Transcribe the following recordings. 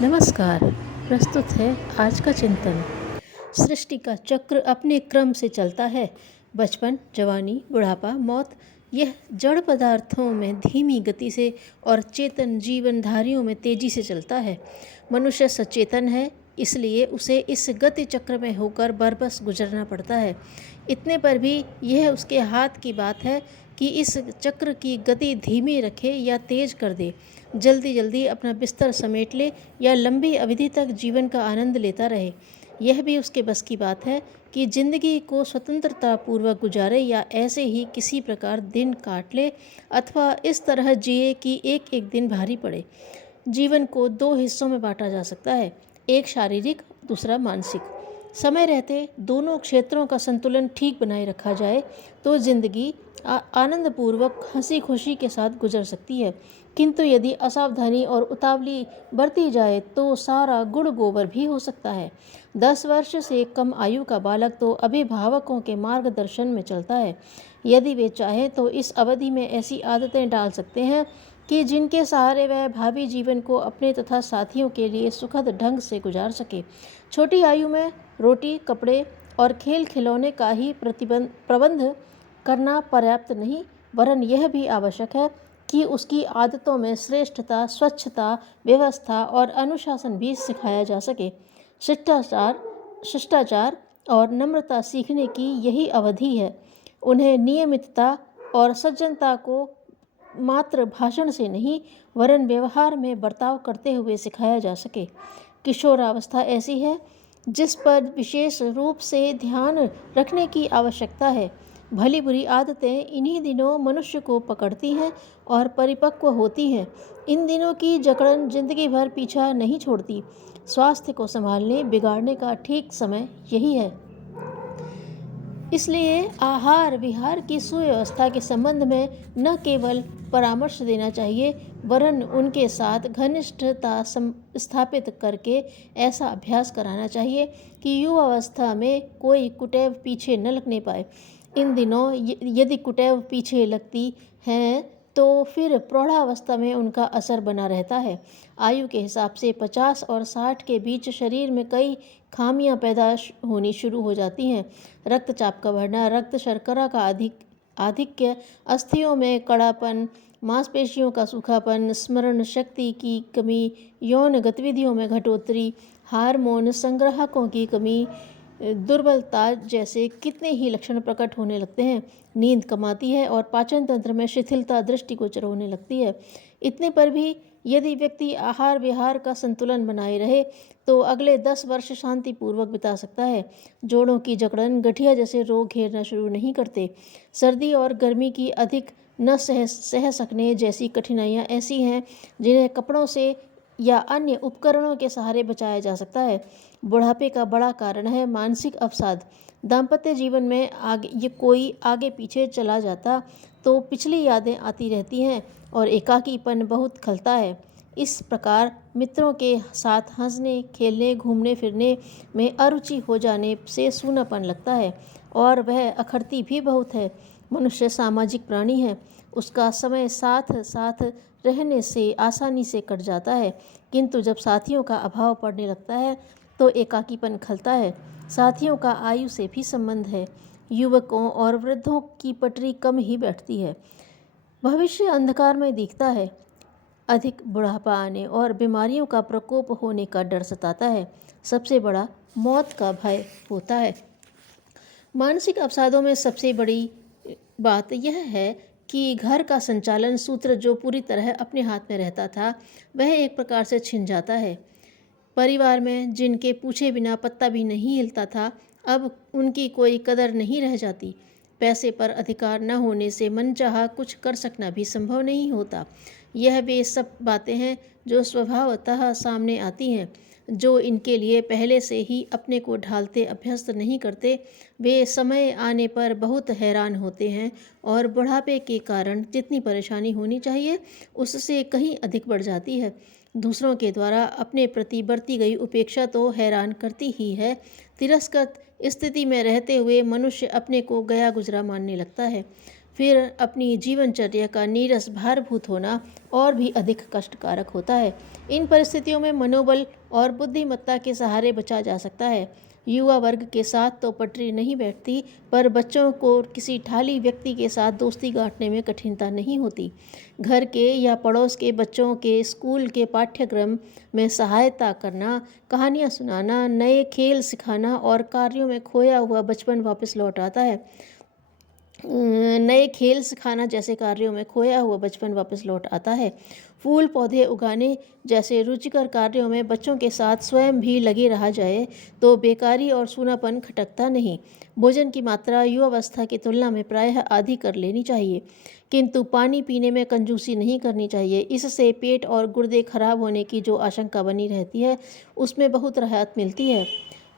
नमस्कार। प्रस्तुत है आज का चिंतन। सृष्टि का चक्र अपने क्रम से चलता है। बचपन, जवानी, बुढ़ापा, मौत, यह जड़ पदार्थों में धीमी गति से और चेतन जीवनधारियों में तेजी से चलता है। मनुष्य सचेतन है, इसलिए उसे इस गति चक्र में होकर बरबस गुजरना पड़ता है। इतने पर भी यह उसके हाथ की बात है कि इस चक्र की गति धीमी रखे या तेज कर दे, जल्दी जल्दी अपना बिस्तर समेट ले या लंबी अवधि तक जीवन का आनंद लेता रहे। यह भी उसके बस की बात है कि जिंदगी को स्वतंत्रता पूर्वक गुजारे या ऐसे ही किसी प्रकार दिन काट ले, अथवा इस तरह जिए कि एक एक दिन भारी पड़े। जीवन को दो हिस्सों में बांटा जा सकता है, एक शारीरिक, दूसरा मानसिक। समय रहते दोनों क्षेत्रों का संतुलन ठीक बनाए रखा जाए तो जिंदगी आनंदपूर्वक हंसी खुशी के साथ गुजर सकती है। किंतु यदि असावधानी और उतावली बरती जाए तो सारा गुड़ गोबर भी हो सकता है। 10 वर्ष से कम आयु का बालक तो अभिभावकों के मार्गदर्शन में चलता है। यदि वे चाहें तो इस अवधि में ऐसी आदतें डाल सकते हैं कि जिनके सहारे वह भावी जीवन को अपने तथा साथियों के लिए सुखद ढंग से गुजार सके। छोटी आयु में रोटी, कपड़े और खेल खिलौने का ही प्रबंध करना पर्याप्त नहीं, वरन यह भी आवश्यक है कि उसकी आदतों में श्रेष्ठता, स्वच्छता, व्यवस्था और अनुशासन भी सिखाया जा सके। शिष्टाचार और नम्रता सीखने की यही अवधि है। उन्हें नियमितता और सज्जनता को मात्र भाषण से नहीं, वरन व्यवहार में बर्ताव करते हुए सिखाया जा सके। किशोरावस्था ऐसी है जिस पर विशेष रूप से ध्यान रखने की आवश्यकता है। भली बुरी आदतें इन्हीं दिनों मनुष्य को पकड़ती हैं और परिपक्व होती हैं। इन दिनों की जकड़न जिंदगी भर पीछा नहीं छोड़ती। स्वास्थ्य को संभालने बिगाड़ने का ठीक समय यही है। इसलिए आहार विहार की सुव्यवस्था के संबंध में न केवल परामर्श देना चाहिए, वरन उनके साथ घनिष्ठता स्थापित करके ऐसा अभ्यास कराना चाहिए कि युवावस्था में कोई कुटैव पीछे न लगने पाए। इन दिनों यदि कुटैव पीछे लगती हैं तो फिर प्रौढ़ावस्था में उनका असर बना रहता है। आयु के हिसाब से 50 और 60 के बीच शरीर में कई खामियां पैदा होनी शुरू हो जाती हैं। रक्तचाप का बढ़ना, रक्त शर्करा का आधिक्य, अस्थियों में कड़ापन, मांसपेशियों का सूखापन, स्मरण शक्ति की कमी, यौन गतिविधियों में घटोतरी, हार्मोन संग्राहकों की कमी, दुर्बलता जैसे कितने ही लक्षण प्रकट होने लगते हैं। नींद कम आती है और पाचन तंत्र में शिथिलता दृष्टिगोचर होने लगती है। इतने पर भी यदि व्यक्ति आहार विहार का संतुलन बनाए रहे तो अगले 10 वर्ष शांतिपूर्वक बिता सकता है। जोड़ों की जकड़न, गठिया जैसे रोग घेरना शुरू नहीं करते। सर्दी और गर्मी की अधिक न सह सकने जैसी कठिनाइयाँ ऐसी हैं जिन्हें कपड़ों से या अन्य उपकरणों के सहारे बचाया जा सकता है। बुढ़ापे का बड़ा कारण है मानसिक अवसाद। दाम्पत्य जीवन में कोई आगे पीछे चला जाता तो पिछली यादें आती रहती हैं और एकाकीपन बहुत खलता है। इस प्रकार मित्रों के साथ हंसने, खेलने, घूमने फिरने में अरुचि हो जाने से सूनापन लगता है और वह अखरती भी बहुत है। मनुष्य सामाजिक प्राणी है, उसका समय साथ साथ रहने से आसानी से कट जाता है, किंतु जब साथियों का अभाव पड़ने लगता है तो एकाकीपन खलता है। साथियों का आयु से भी संबंध है। युवकों और वृद्धों की पटरी कम ही बैठती है। भविष्य अंधकार में दिखता है। अधिक बुढ़ापा आने और बीमारियों का प्रकोप होने का डर सताता है। सबसे बड़ा मौत का भय होता है। मानसिक अवसादों में सबसे बड़ी बात यह है कि घर का संचालन सूत्र जो पूरी तरह अपने हाथ में रहता था, वह एक प्रकार से छिन जाता है। परिवार में जिनके पूछे बिना पत्ता भी नहीं हिलता था, अब उनकी कोई कदर नहीं रह जाती। पैसे पर अधिकार न होने से मनचाहा कुछ कर सकना भी संभव नहीं होता। यह वे सब बातें हैं जो स्वभावतः सामने आती हैं। जो इनके लिए पहले से ही अपने को ढालते अभ्यस्त नहीं करते, वे समय आने पर बहुत हैरान होते हैं और बुढ़ापे के कारण जितनी परेशानी होनी चाहिए उससे कहीं अधिक बढ़ जाती है। दूसरों के द्वारा अपने प्रति बरती गई उपेक्षा तो हैरान करती ही है। तिरस्कृत स्थिति में रहते हुए मनुष्य अपने को गया गुजरा मानने लगता है। फिर अपनी जीवनचर्या का नीरस भारभूत होना और भी अधिक कष्टकारक होता है। इन परिस्थितियों में मनोबल और बुद्धिमत्ता के सहारे बचा जा सकता है। युवा वर्ग के साथ तो पटरी नहीं बैठती, पर बच्चों को किसी ठाली व्यक्ति के साथ दोस्ती गांठने में कठिनता नहीं होती। घर के या पड़ोस के बच्चों के स्कूल के पाठ्यक्रम में सहायता करना, कहानियाँ सुनाना, नए खेल सिखाना और कार्यों में खोया हुआ बचपन वापस लौट आता है। नए खेल सिखाना जैसे कार्यों में खोया हुआ बचपन वापस लौट आता है। फूल पौधे उगाने जैसे रुचिकर कार्यों में बच्चों के साथ स्वयं भी लगे रहा जाए तो बेकारी और सूनापन खटकता नहीं। भोजन की मात्रा युवावस्था की तुलना में प्रायः आधी कर लेनी चाहिए, किंतु पानी पीने में कंजूसी नहीं करनी चाहिए। इससे पेट और गुर्दे खराब होने की जो आशंका बनी रहती है, उसमें बहुत राहत मिलती है।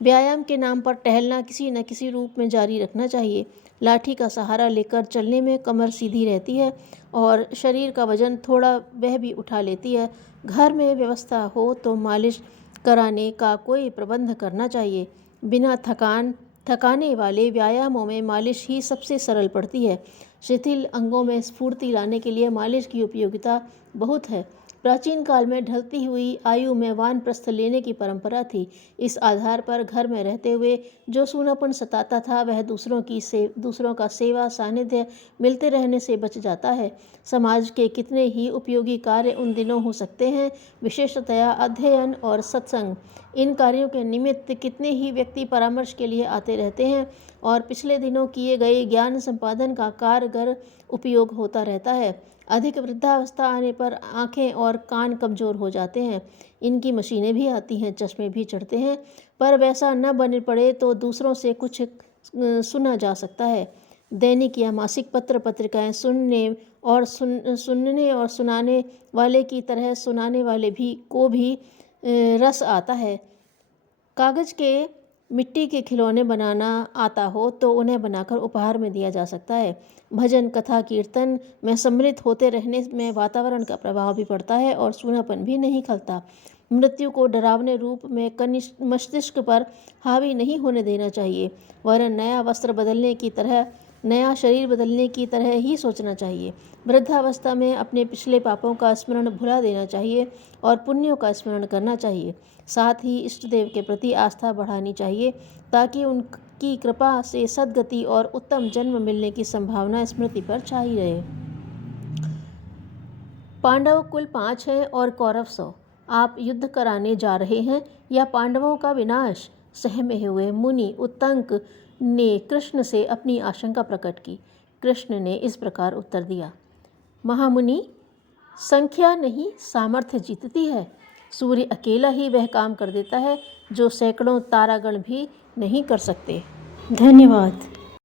व्यायाम के नाम पर टहलना किसी न किसी रूप में जारी रखना चाहिए। लाठी का सहारा लेकर चलने में कमर सीधी रहती है और शरीर का वजन थोड़ा वह भी उठा लेती है। घर में व्यवस्था हो तो मालिश कराने का कोई प्रबंध करना चाहिए। बिना थकाने वाले व्यायामों में मालिश ही सबसे सरल पड़ती है। शिथिल अंगों में स्फूर्ति लाने के लिए मालिश की उपयोगिता बहुत है। प्राचीन काल में ढलती हुई आयु में वानप्रस्थ लेने की परंपरा थी। इस आधार पर घर में रहते हुए जो सूनापन सताता था, वह दूसरों का सेवा सानिध्य मिलते रहने से बच जाता है। समाज के कितने ही उपयोगी कार्य उन दिनों हो सकते हैं, विशेषतया अध्ययन और सत्संग। इन कार्यों के निमित्त कितने ही व्यक्ति परामर्श के लिए आते रहते हैं और पिछले दिनों किए गए ज्ञान संपादन का कारगर उपयोग होता रहता है। अधिक वृद्धावस्था आने पर आँखें और कान कमज़ोर हो जाते हैं। इनकी मशीनें भी आती हैं, चश्मे भी चढ़ते हैं, पर वैसा न बन पड़े तो दूसरों से कुछ सुना जा सकता है। दैनिक या मासिक पत्र पत्रिकाएं सुनने और सुनाने वाले की तरह सुनाने वाले को भी रस आता है। कागज़ के मिट्टी के खिलौने बनाना आता हो तो उन्हें बनाकर उपहार में दिया जा सकता है। भजन कथा कीर्तन में सम्मिलित होते रहने में वातावरण का प्रभाव भी पड़ता है और सूनापन भी नहीं खलता। मृत्यु को डरावने रूप में मस्तिष्क पर हावी नहीं होने देना चाहिए, वरन नया शरीर बदलने की तरह ही सोचना चाहिए। वृद्धावस्था में अपने पिछले पापों का स्मरण भुला देना चाहिए और पुण्यों का स्मरण करना चाहिए। साथ ही इष्ट देव के प्रति आस्था बढ़ानी चाहिए ताकि उनकी कृपा से सद्गति और उत्तम जन्म मिलने की संभावना स्मृति पर छाई रहे। पांडव कुल 5 हैं और कौरव 100। आप युद्ध कराने जा रहे हैं या पांडवों का विनाश? सहमे हुए मुनि उत्तंक ने कृष्ण से अपनी आशंका प्रकट की। कृष्ण ने इस प्रकार उत्तर दिया, महामुनि, संख्या नहीं सामर्थ्य जीतती है। सूर्य अकेला ही वह काम कर देता है जो सैकड़ों तारागण भी नहीं कर सकते। धन्यवाद।